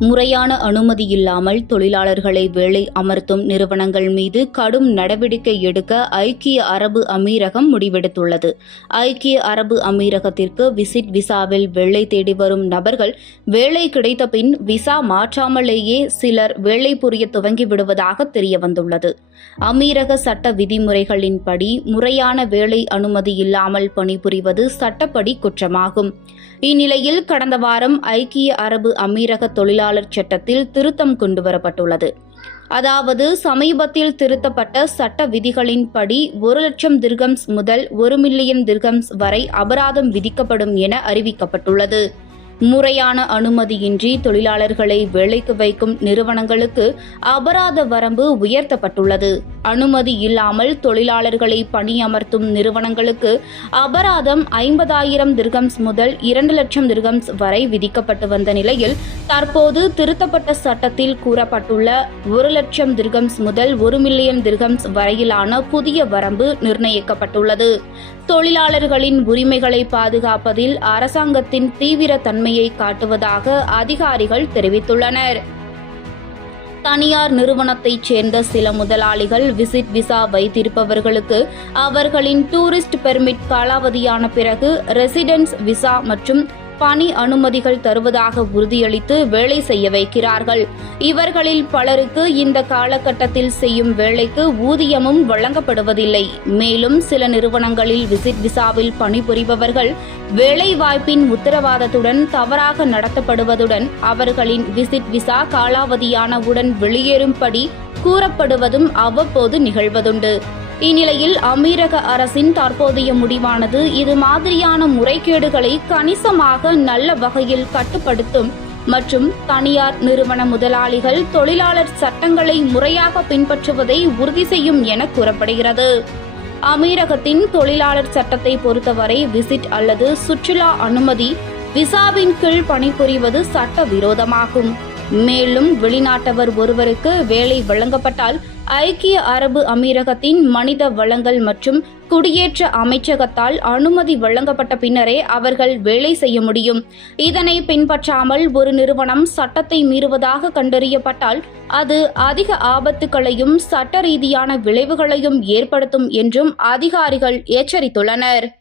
முறையான அனுமதி இல்லாமல் தொழிலாளர்களை வேலை அமர்த்தும் நிறுவனங்கள் மீது கடும் நடவடிக்கை எடுக்க ஐக்கிய அரபு அமீரகம் முடிவெடுத்துள்ளது. ஐக்கிய அரபு அமீரகத்திற்கு விசிட் விசாவில் வேலை தேடி வரும் நபர்கள் வேலை கிடைத்த பின் விசா மாற்றாமலேயே சிலர் வேலை புரிய துவங்கி விடுவதாக தெரியவந்துள்ளது. அமீரக சட்ட விதிமுறைகளின்படி முறையான வேலை அனுமதி இல்லாமல் பணிபுரிவது சட்டப்படி குற்றமாகும். இந்நிலையில் கடந்த வாரம் ஐக்கிய அரபு அமீரக தொழிலாளர் சட்டத்தில் திருத்தம் கொண்டுவரப்பட்டுள்ளது. அதாவது சமீபத்தில் திருத்தப்பட்ட சட்ட விதிகளின்படி ஒரு லட்சம் திர்கம்ஸ் முதல் ஒரு மில்லியன் திர்கம்ஸ் வரை அபராதம் விதிக்கப்படும் என அறிவிக்கப்பட்டுள்ளது. முறையான அனுமதியின்றி தொழிலாளர்களை வேலைக்கு வைக்கும் நிறுவனங்களுக்கு அபராத வரம்பு உயர்த்தப்பட்டுள்ளது. அனுமதி இல்லாமல் தொழிலாளர்களை பணியமர்த்தும் நிறுவனங்களுக்கு அபராதம் ஐம்பதாயிரம் திர்கம்ஸ் முதல் இரண்டு லட்சம் திர்கம்ஸ் வரை விதிக்கப்பட்டு வந்த நிலையில் தற்போது திருத்தப்பட்ட சட்டத்தில் கூறப்பட்டுள்ள ஒரு லட்சம் திர்கம்ஸ் முதல் ஒரு மில்லியன் திர்கம்ஸ் வரையிலான புதிய வரம்பு நிர்ணயிக்கப்பட்டுள்ளது. தொழிலாளர்களின் உரிமைகளை பாதுகாப்பதில் அரசாங்கத்தின் தீவிர தன்மை தன்மையை காட்டுவதாக அதிகாரிகள் தெரிவித்துள்ளனர். தனியார் நிறுவனத்தைச் சேர்ந்த சில முதலாளிகள் விசிட் விசா வைத்திருப்பவர்களுக்கு அவர்களின் டூரிஸ்ட் பெர்மிட் காலாவதியான பிறகு ரெசிடென்ஸ் விசா மற்றும் பணி அனுமதிகள் தருவதாக உறுதியளித்து வேலை செய்ய வைக்கிறார்கள். இவர்களில் பலருக்கு இந்த காலகட்டத்தில் செய்யும் வேலைக்கு ஊதியமும் வழங்கப்படுவதில்லை. மேலும் சில நிறுவனங்களில் விசிட் விசாவில் பணிபுரிபவர்கள் வேலை வாய்ப்பின் உத்தரவாதத்துடன் தவறாக நடத்தப்படுவதுடன் அவர்களின் விசிட் விசா காலாவதியானவுடன் வெளியேறும்படி கூறப்படுவதும் அவ்வப்போது நிகழ்வதுண்டு. இந்நிலையில் அமீரக அரசின் தற்போதைய முடிவானது இது மாதிரியான முறைகேடுகளை கணிசமாக நல்ல வகையில் கட்டுப்படுத்தும் மற்றும் தனியார் நிறுவன முதலாளிகள் தொழிலாளர் சட்டங்களை முறையாக பின்பற்றுவதை உறுதி செய்யும் என கூறப்படுகிறது. அமீரகத்தின் தொழிலாளர் சட்டத்தை பொறுத்தவரை விசிட் அல்லது சுற்றுலா அனுமதி விசாவின் கீழ் பணிபுரிவது சட்ட விரோதமாகும் மேலும் வெளிநாட்டவர் ஒருவருக்கு வேலை வழங்கப்பட்டால் ஐக்கிய அரபு அமீரகத்தின் மனித வளங்கள் மற்றும் குடியேற்ற அமைச்சகத்தால் அனுமதி வழங்கப்பட்ட பின்னரே அவர்கள் வேலை செய்ய முடியும். இதனை பின்பற்றாமல் ஒரு நிறுவனம் சட்டத்தை மீறுவதாக கண்டறியப்பட்டால் அது அதிக ஆபத்துகளையும் சட்ட ரீதியான விளைவுகளையும் ஏற்படுத்தும் என்றும் அதிகாரிகள் எச்சரித்துள்ளனர்.